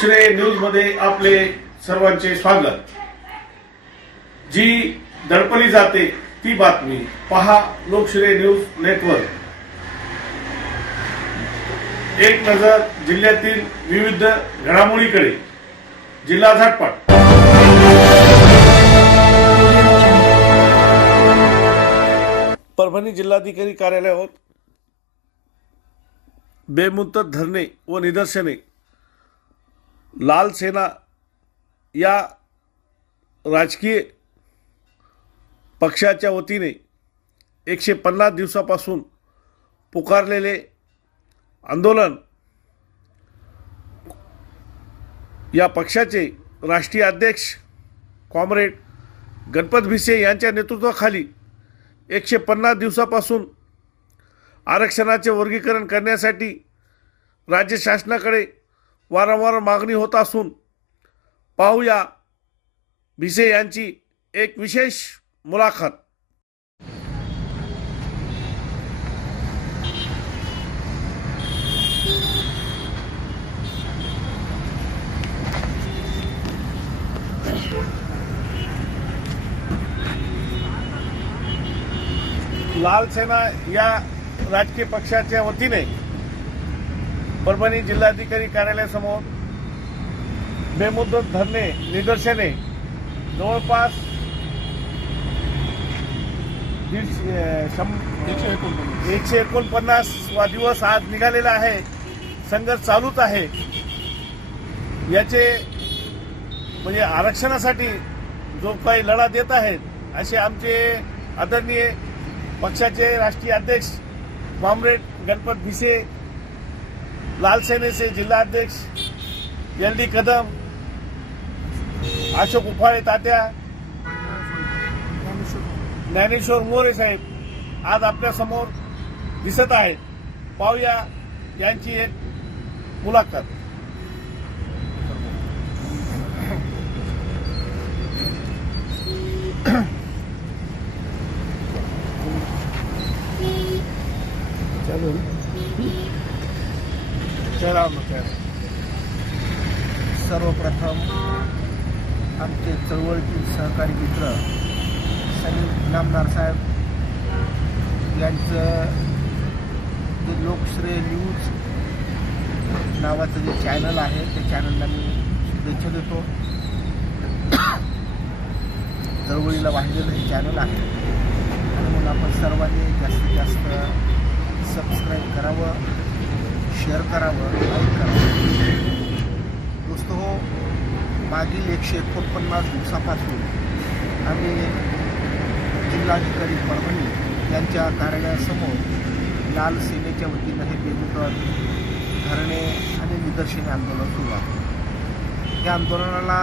Lokshreya news मध्ये आपले सर्वांचे स्वागत। जी दडपली जाते ती बातमी पहा लोकश्रेय न्यूज नेटवर्क। एक नजर जिल्ह्यातील विविध घडामोडींकडे। जिल्हा झटपट। परभणी जिल्हाधिकारी कार्यालयावर बेमुदत धरणे व निदर्शने। लाल सेना या राजकीय पक्षाच्या वतीने 150 दिवसापासून पुकारलेले आंदोलन या पक्षाचे राष्ट्रीय अध्यक्ष कॉम्रेड गणपत भिसे यांच्या नेतृत्वाखाली 150 दिवसापासून आरक्षणाचे वर्गीकरण करण्यासाठी राज्य शासनाकडे वारंवार मागणी होत असून पाहूया भिसे यांची एक विशेष मुलाखत। लाल सेना या राजकीय पक्षाच्या वतीने परभणी जिल्हाधिकारी कार्यालयासमोर बेमुदत धरणे निदर्शने जवळपास 149 वा दिवस आज निघालेला आहे। संघर्ष चालूच आहे। याचे म्हणजे आरक्षणासाठी जो काही लढा देत आहेत असे आमचे आदरणीय पक्षाचे राष्ट्रीय अध्यक्ष कॉम्रेड गणपत भिसे, लाल सेने से जिल्हा अध्यक्ष LD कदम, अशोक उफाळे तात्या, ज्ञानेश्वर मोरे साहेब आज आपल्या समोर दिसत आहेत। पाहूया यांची एक मुलाखत। सर्वप्रथम आमचे चळवळीतील सहकारी मित्र सनी नामदार साहेब यांचं जे लोकश्रेय न्यूज नावाचं जे चॅनल आहे त्या चॅनलला मी शुभेच्छा देतो। चळवळीला वाहिलेलं हे चॅनल आहे आणि म्हणून आपण सर्वांनी जास्तीत जास्त सबस्क्राईब करावं, शेअर करावं, लाईक करावं। दोस्तो हो, मागील 149 दिवसापासून आम्ही जिल्हाधिकारी परभणी यांच्या कार्यालयासमोर लाल सेनेच्या वतीनं हे बेमुदत धरणे आणि निदर्शने आंदोलन सुरू आहे। या आंदोलनाला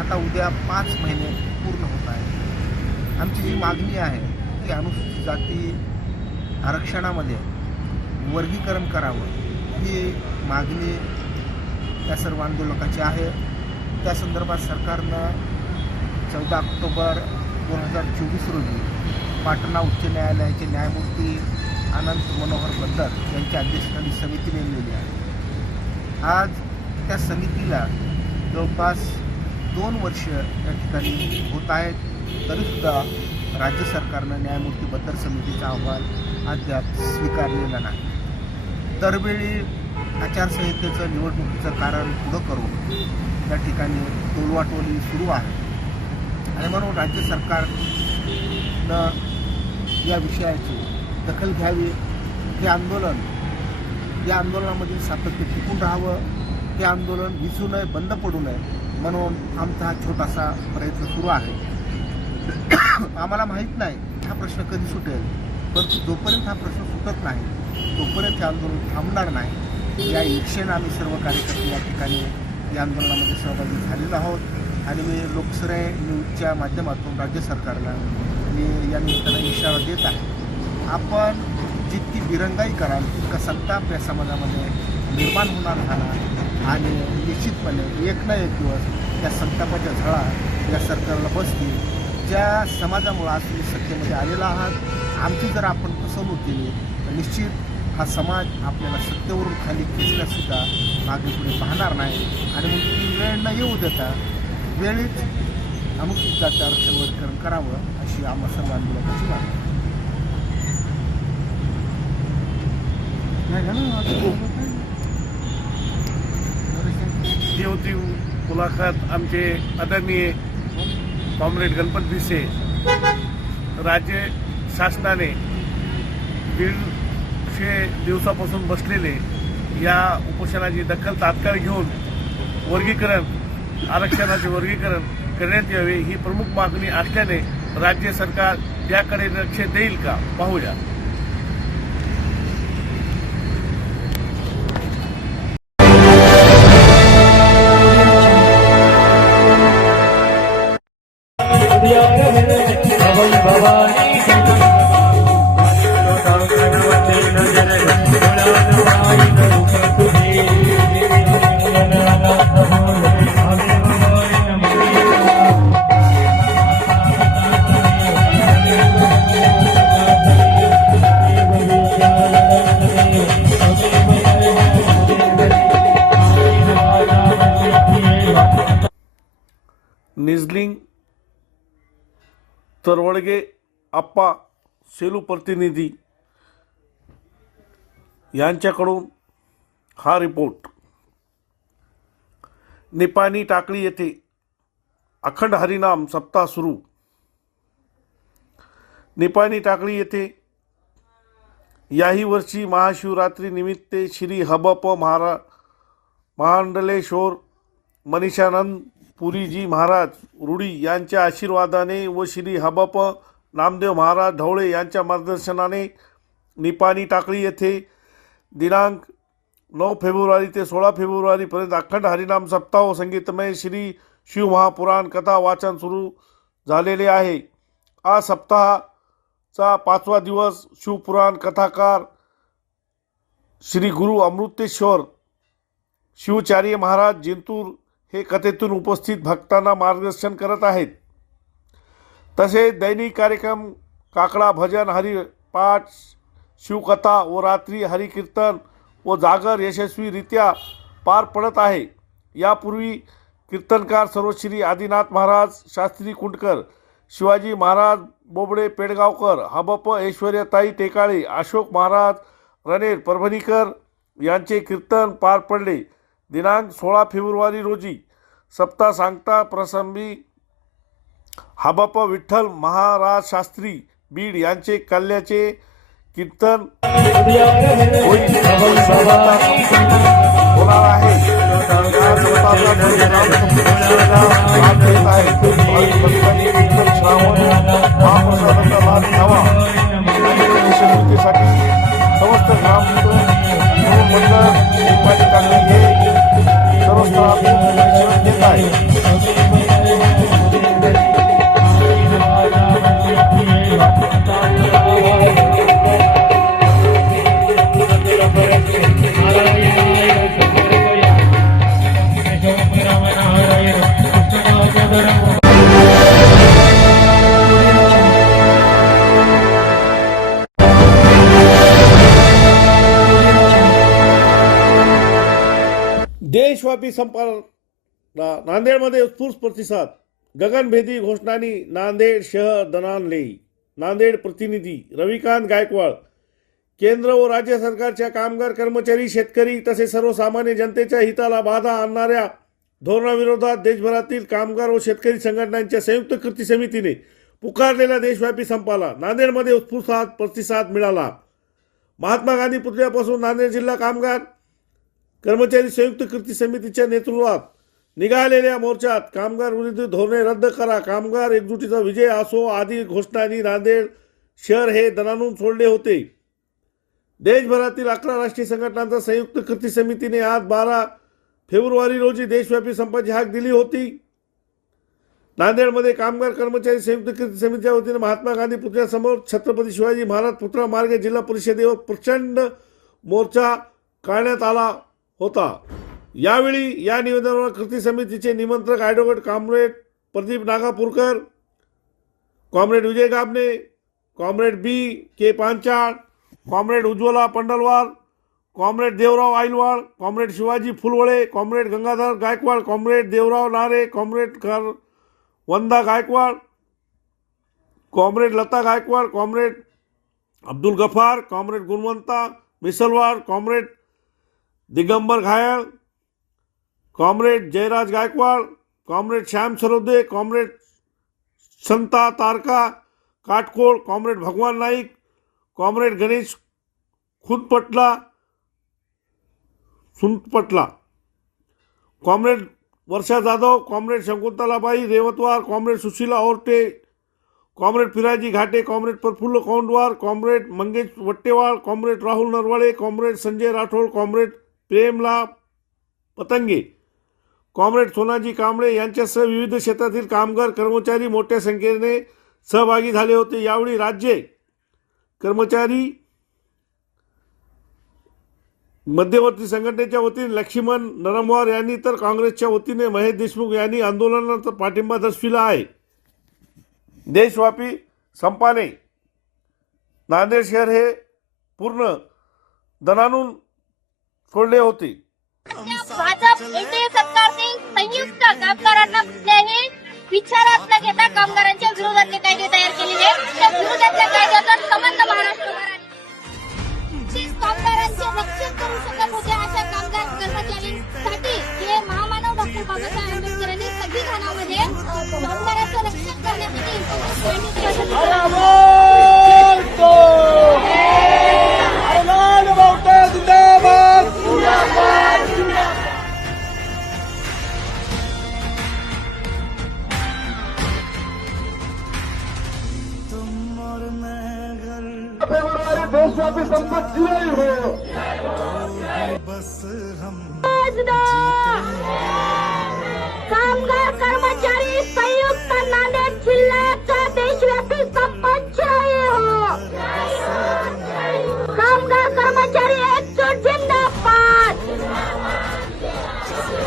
आता उद्या 5 महिने पूर्ण होत आहे। आमची जी मागणी आहे ती अनुसूचित जाती आरक्षणामध्ये वर्गीकरण करावं ही मागणी त्या सर्व आंदोलकाची आहे। त्या संदर्भात सरकारनं 14 ऑक्टोबर 2024 रोजी पाटणा उच्च न्यायालयाचे न्यायमूर्ती अनंत मनोहर बंदर यांच्या अध्यक्षतेखाली समिती नेमलेली आहे। आज त्या समितीला जवळपास 2 वर्ष या ठिकाणी होत आहेत, तरीसुद्धा राज्य सरकारनं न्यायमूर्ती बंदर समितीचा अहवाल अद्याप स्वीकारलेला नाही। दरवेळी आचारसंहितेचं निवडणुकीचं कारण पुढं करून त्या ठिकाणी टोलवाटोली सुरू आहे आणि म्हणून राज्य सरकारनं या विषयाची दखल घ्यावी। हे आंदोलन, या आंदोलनामधील सातत्य टिकून राहावं, हे आंदोलन विसरू नये, बंद पडू नये म्हणून आमचा हा छोटासा प्रयत्न सुरू आहे। आम्हाला माहीत नाही हा प्रश्न कधी सुटेल, परंतु जोपर्यंत हा प्रश्न सुटत नाही तोपर्यंत हे आंदोलन थांबणार नाही। या इच्छेनं आम्ही सर्व कार्यकर्ते या ठिकाणी या आंदोलनामध्ये सहभागी झालेलो आहोत आणि मी लोकश्रेय न्यूजच्या माध्यमातून राज्य सरकारला मी या निमित्तानं इशारा देत आहे। आपण जितकी दिरंगाई कराल तितका संताप या समाजामध्ये निर्माण होणार आहे आणि निश्चितपणे एक ना एक दिवस त्या संतापाच्या झळा या सरकारला बसतील। ज्या समाजामुळे आज तुम्ही सत्तेमध्ये आलेला आहात, आमची जर आपण फसवणूक केली तर निश्चित हा समाज आपल्याला सत्तेवरून खाली खेचण्यासुद्धा मागे पुढे पाहणार नाही आणि मग ती वेळ न येऊ देता वेळीच अनुसूचित जाती आरक्षण वर्गीकरण करावं अशी आम्हा सर्व आंदोलकाची मागणी ही होती मुलाखत आमचे आदरणीय कॉम्रेड गणपत भिसे. राज्य शासनाने 150 दिवसापासून बसलेले या उपोषणाची दखल तात्काळ घेऊन आरक्षणाचे वर्गीकरण करण्यात यावे ही प्रमुख मागणी असल्याने राज्य सरकार याकडे लक्ष देईल का पाहूया. निजलिंग तरवडगे आप्पा सेलू प्रतिनिधी यांच्याकडून हा रिपोर्ट. निपाणी टाकळी येथे अखंड हरिनाम सप्ताह सुरू. निपाणी टाकळी येथे याही वर्षी महाशिवरात्री निमित्त श्री हबप महांडलेश्वर मनीषानंद पुरीजी महाराज रुडी यांच्या आशीर्वादाने व श्री हबप नामदेव महाराज ढवळे यांच्या मार्गदर्शनाने निपाणी टाकळी येथे दिनांक 9 फेब्रुवारी ते 16 फेब्रुवारीपर्यंत अखंड हरिनाम सप्ताह व संगीतमय श्री शिवमहापुराण कथा वाचन सुरू झालेले आहे. आज सप्ताहाचा 5वा दिवस. शिवपुराण कथाकार श्री गुरु अमृतेश्वर शिवचार्य महाराज जिंतूर हे कथेतून उपस्थित भक्तांना मार्गदर्शन करत आहेत. तसेच दैनिक कार्यक्रम काकडा भजन हरिपाठ शिवकथा व रात्री हरिकीर्तन व जागर यशस्वीरित्या पार पडत आहे. यापूर्वी कीर्तनकार सर्वश्री आदिनाथ महाराज शास्त्री कुंडकर, शिवाजी महाराज बोबडे पेडगावकर, हबप ऐश्वर्यताई टेकाळे, अशोक महाराज रणेर परभणीकर यांचे कीर्तन पार पडले. दिनांक 16 फेब्रुवारी रोजी सप्ताह सांगता प्रसंगी हबप विठ्ठल महाराज शास्त्री बीड यांचे कल्याचे कीर्तन होणार आहे. समस्त ग्राम सर्व स्थळातून घेत आहे. देशव्यापी संपाला नांदेडमध्ये उत्स्फूर्त प्रतिसाद. गगनभेदी घोषणांनी नांदेड शहर दणाणले. नांदेड प्रतिनिधी रविकांत गायकवाड. केंद्र व राज्य सरकारच्या कामगार कर्मचारी शेतकरी तसेच सर्वसामान्य जनतेच्या हिताला बाधा आणणाऱ्या धोरणाविरोधात देशभरातील कामगार व शेतकरी संघटनांच्या संयुक्त कृती समितीने पुकारलेल्या देशव्यापी संपाला नांदेडमध्ये उत्स्फूर्त प्रतिसाद मिळाला. महात्मा गांधी पुतळ्यापासून नांदेड जिल्हा कामगार कर्मचारी संयुक्त कृती समितीच्या नेतृत्वात निघालेल्या मोर्चात कामगार विरुद्ध धोरणे रद्द करा, कामगार एकजुटीचा विजय असो आदी घोषणांनी नांदेड शहर हे दणाणून सोडले होते. देशभरातील 11 राष्ट्रीय संघटनांच्या संयुक्त कृती समितीने आज 12 फेब्रुवारी रोजी देशव्यापी संपाची हाक दिली होती. नांदेडमध्ये कामगार कर्मचारी संयुक्त कृती समितीच्या वतीने महात्मा गांधी पुतळ्यासमोर छत्रपती शिवाजी महाराज पुतळा मार्गे जिल्हा परिषदेवर प्रचंड मोर्चा काढण्यात आला होता. यावेळी या निवेदनावर कृती समितीचे निमंत्रक advocate comrade Pradeep Nagapurkar, comrade Vijay Gabane, comrade B K Panchal, comrade Ujjwala Pandalwar, comrade Devrao Ailwad, comrade Shivaji Phulwale, comrade Gangadhar Gaikwad, comrade Devrao Nare, comrade Vanda Gaikwad, comrade Lata Gaikwad, comrade Abdul Gaffar, comrade Gunwanta Misalwad, comrade Digambar Ghayal, comrade Jayraj Gaikwad, comrade Shyam Sarode, comrade Santa Taraka Katkol, comrade Bhagwan Naik, comrade Ganesh Sunpatla, comrade Varsha Jadhav, comrade Shakuntalabai Revatwar, comrade Sushila ओरटे, comrade Piraji Ghate, comrade Praful Kaundwar, comrade Mangesh Wattewal, comrade Rahul Narwale, comrade Sanjay Rathod, comrade Premala Patange, comrade Sonaji Kamble यांच्यासह विविध क्षेत्रातील कामगार कर्मचारी मोठ्या संख्येने सहभागी झाले होते. यावेळी राज्य कर्मचारी मध्यवर्ती संघटनेच्या वतीने लक्ष्मण नरमवार यांनी तर काँग्रेसच्या वतीने महेश देशमुख यांनी आंदोलनाचा पाठिंबा दर्शविला आहे. देशव्यापी संपाने नांदेड शहर हे पूर्ण दणाणून सोडले होते. भाजप एनडीए सरकारने संयुक्त कामगारांना कुठल्याही विचारात न घेता कामगारांच्या विरोधातले कायदे तयार केलेले आहेत. त्या विरोधातल्या कायद्याचा संबंध महाराष्ट्रभरात कामगारांचे रक्षण करू शकत होते अशा कामगार कर्मचाऱ्यांसाठी हे महामानव डॉक्टर बाबासाहेब आंबेडकरांनी संविधानामध्ये कामगारांचं रक्षण करण्यासाठी फेब्रुआरी देशव्यापी संपत नहीं हो बस हम कामगार कर्मचारी संयुक्त नांदेड जिल्ह्याचा देशव्यापी संपत हो. कामगार कर्मचारी एकजूट जिंदाबाद.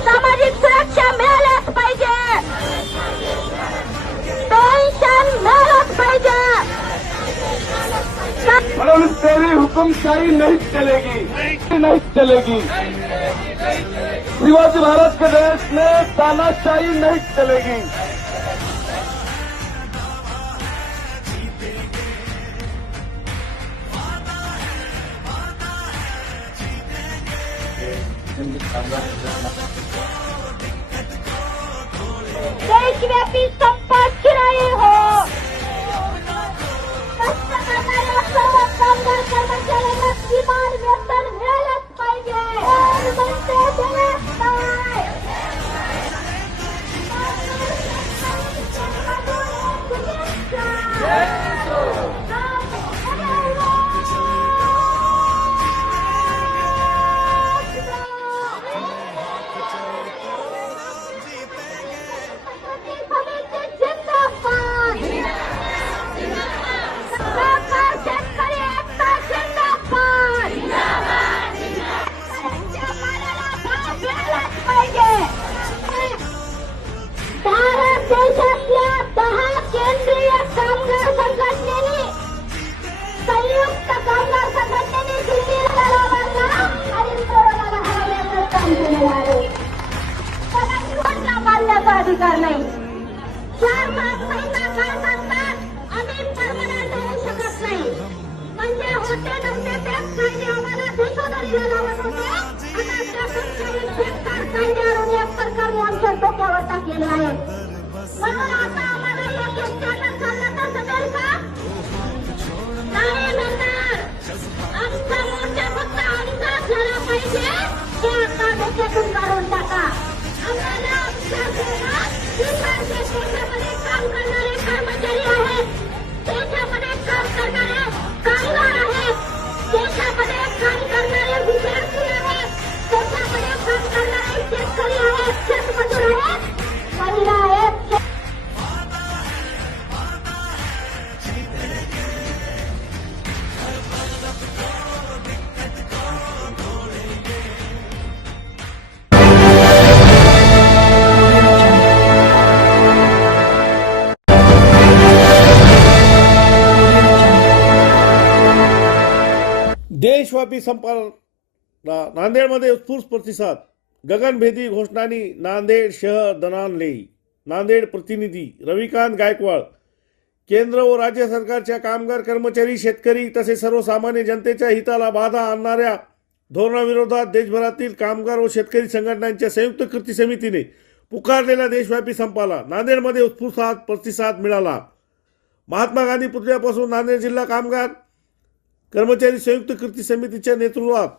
सामाजिक सुरक्षा मिळाल्याच पाहिजे, पेन्शन मिळालंच पाहिजे. परंतु तेरी हुकुमशाही नहीं चलेगी, नहीं चलेगी. शिवाजी महाराज के देश में तानाशाही नहीं चलेगी. देशव्यापी संपत चिराई हो. कष्ट करणाऱ्या सर्व कामगार कर्मचाऱ्यांना किमान वेतन मिळालंच पाहिजे. म्हणते देण्यात काय? भारत देशातल्या 10 केंद्रीय कामगार संघटनेने संयुक्त कामगार संघटनेने दिल्लीला लावला आणि कोरोनाला हरवण्याचं काम केलेलं आहे. त्याला निवडणूक मारण्याचा अधिकार नाही. 4 महिना काय सांगतात आम्ही परमनंट होऊ शकत नाही. म्हणजे होते नव्हते तेच कायदे आम्हाला देशोधडीला लावत होते. आता त्या 47 कायदे आणून या सरकारने आमच्या डोक्यावर टाकलेले आहे. म्हणून आता आम्हाला योग्य स्टेटस चाललं तर जमेल का? नाही म्हणणार. आमचा मोर्चा फक्त आमचाच झाला पाहिजे हे आता डोक्यातून काढून टाका. आम्हाला आमच्या देशात देशामध्ये काम करणारे कर्मचारी आहेत, देशामध्ये काम करणारे कामगार आहेत, देशामध्ये काम करणारे विद्यार्थी आहेत, देशामध्ये काम करणारे शेतकरी आहेत, शेतमजूर आहेत, महिला आहेत. देशव्यापी संपाला नांदेडमध्ये उत्स्फूर्त प्रतिसाद. गगनभेदी घोषणांनी नांदेड शहर दणाणले. नांदेड प्रतिनिधी रविकांत गायकवाड. केंद्र व राज्य सरकारच्या कामगार, कर्मचारी, शेतकरी तसेच सर्वसामान्य जनतेच्या हिताला बाधा आणणाऱ्या धोरणाविरोधात देशभरातील कामगार व शेतकरी संघटनांच्या संयुक्त कृती समितीने पुकारलेल्या देशव्यापी संपाला नांदेडमध्ये उत्स्फूर्त प्रतिसाद मिळाला. महात्मा गांधी पुतळ्यापासून नांदेड जिल्हा कामगार कर्मचारी संयुक्त कृती समितीच्या नेतृत्वात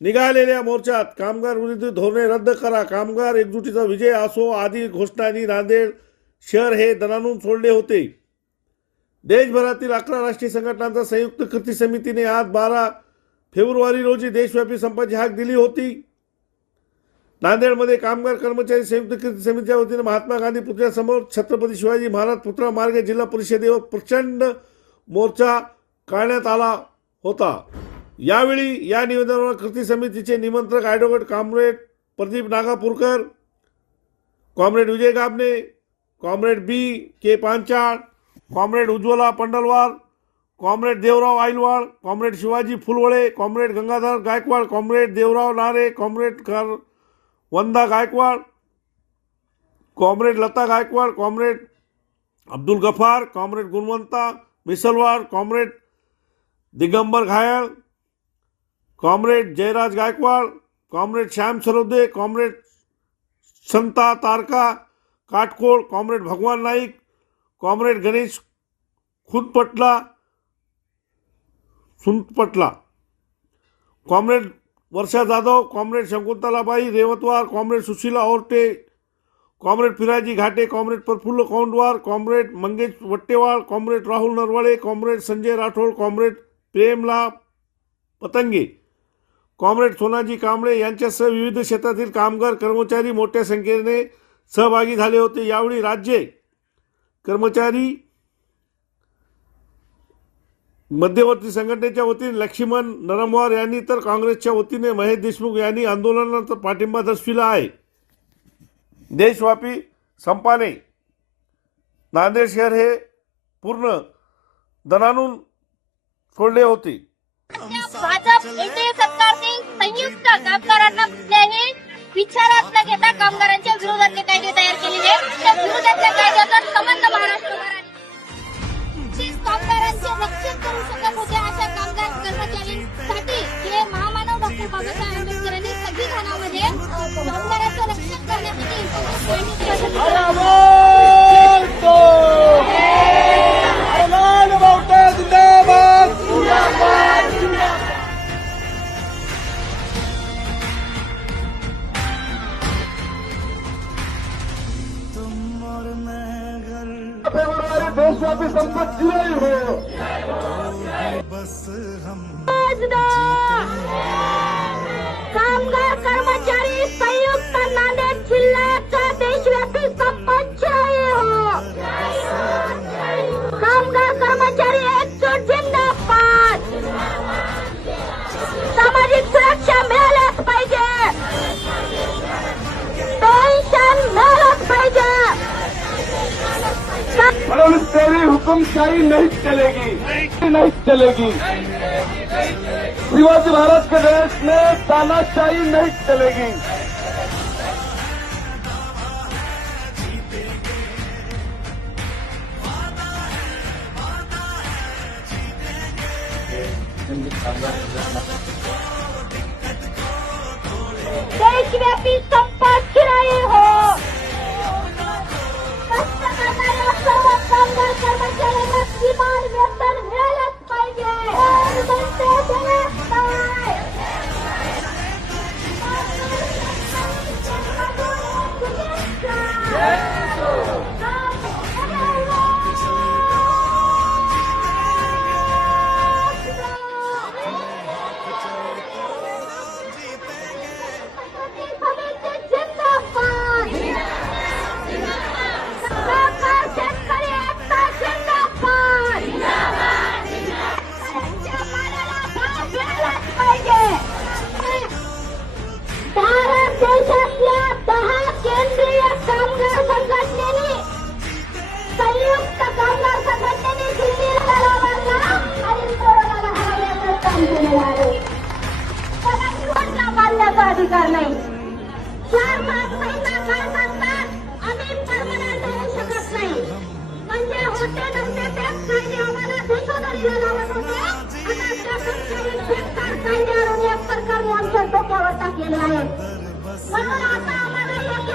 निघालेल्या मोर्चात कामगार विरोधी धोरणे रद्द करा, कामगार एकजुटीचा विजय असो आदी घोषणांनी नांदेड शहर हे दणाणून सोडले होते. देशभरातील 11 राष्ट्रीय संघटनांच्या संयुक्त कृती समितीने आज 12 फेब्रुवारी रोजी देशव्यापी संपाची हाक दिली होती. नांदेडमध्ये कामगार कर्मचारी संयुक्त कृती समितीच्या वतीने महात्मा गांधी पुतळ्यासमोर छत्रपती शिवाजी महाराज पुतळा मार्ग जिल्हा परिषदेवर प्रचंड मोर्चा काढण्यात आला होता. यावेळी या निवेदनावर कृती समितीचे निमंत्रक advocate comrade Pradeep Nagapurkar, comrade Vijay Gabane, comrade B K Panchal, comrade Ujjwala Pandalwar, comrade Devrao Ailwad, comrade Shivaji Phulwale, comrade Gangadhar Gaikwad, comrade Devrao Nare, comrade Vanda Gaikwad, comrade Lata Gaikwad, comrade Abdul Gaffar, comrade Gunwanta Misalwad, comrade Digambar Ghayal, comrade Jayraj Gaikwad, comrade Shyam Sarode, comrade Santa Taraka Katkol, comrade Bhagwan Naik, comrade Ganesh Sunpatla, comrade Varsha Jadhav, comrade Shakuntalabai Revatwar, comrade Sushila ओरटे, comrade Piraji Ghate, comrade Praful Kondwar, comrade Mangesh Wattewal, comrade Rahul Narwale, comrade Sanjay Rathod, comrade Premala Patange, comrade Sonaji Kamble यांच्यासह विविध क्षेत्रातील कामगार कर्मचारी मोठ्या संख्येने सहभागी झाले होते. यावेळी राज्य कर्मचारी मध्यवर्ती संघटनेच्या वतीने लक्ष्मण नरमवार यांनी तर काँग्रेसच्या वतीने महेश देशमुख यांनी आंदोलनाचा पाठिंबा दर्शविला आहे. देशव्यापी संपाने नांदेड शहर हे पूर्ण दणाणून सोडले होते. भाजप एनडीए सरकारने संयुक्त कामगारांना कुठल्याही विचारात न घेता कामगारांच्या विरोधातले कायदे तयार केलेले. त्या विरोधातल्या कायद्याचा संबंध महाराष्ट्रभरात कामगारांचे रक्षण करू शकत होते. अशा कामगार कर्मचाऱ्यांसाठी हे महामानव डॉक्टर बाबासाहेब आंबेडकरांनी संविधानामध्ये कामगारांचं रक्षण करण्यासाठी फेब्रुवारी देशव्यापी संपत जुलाई हो. कामगार कर्मचारी संयुक्त नांदेड जिल्ह्याचा देशव्यापी संपत जुलाई हो. कामगार कर्मचारी एकजूट जिंदाबाद. सामाजिक सुरक्षा मिळाल्याच पाहिजे. पेन्शन मिळालंच पाहिजे. परंतु तेरी हुकुमशाही नहीं चलेगी, नहीं चलेगी. शिवाजी महाराज के देश में तानाशाही नहीं चलेगी. देशव्यापी संपत जुलाई हो. कष्ट करणाऱ्या सर्व कामगार कर्मचाऱ्यांना किमान वेतन मिळालंच पाहिजे. भारत देशातल्या 10 केंद्रीय कामगार संघटनेने अधिकार नाही. 4-5 महिना काळ सांगतात आम्ही परमनंट होऊ शकत नाही. म्हणजे होते नव्हते तेच कायदे आम्हाला देशोधडीला लावत होते. आता त्यापेक्षाही बेकार कायदे आणून एक सरकारने आमच्या डोक्यावर टाकलेले आहे. म्हणून आता आम्हाला एक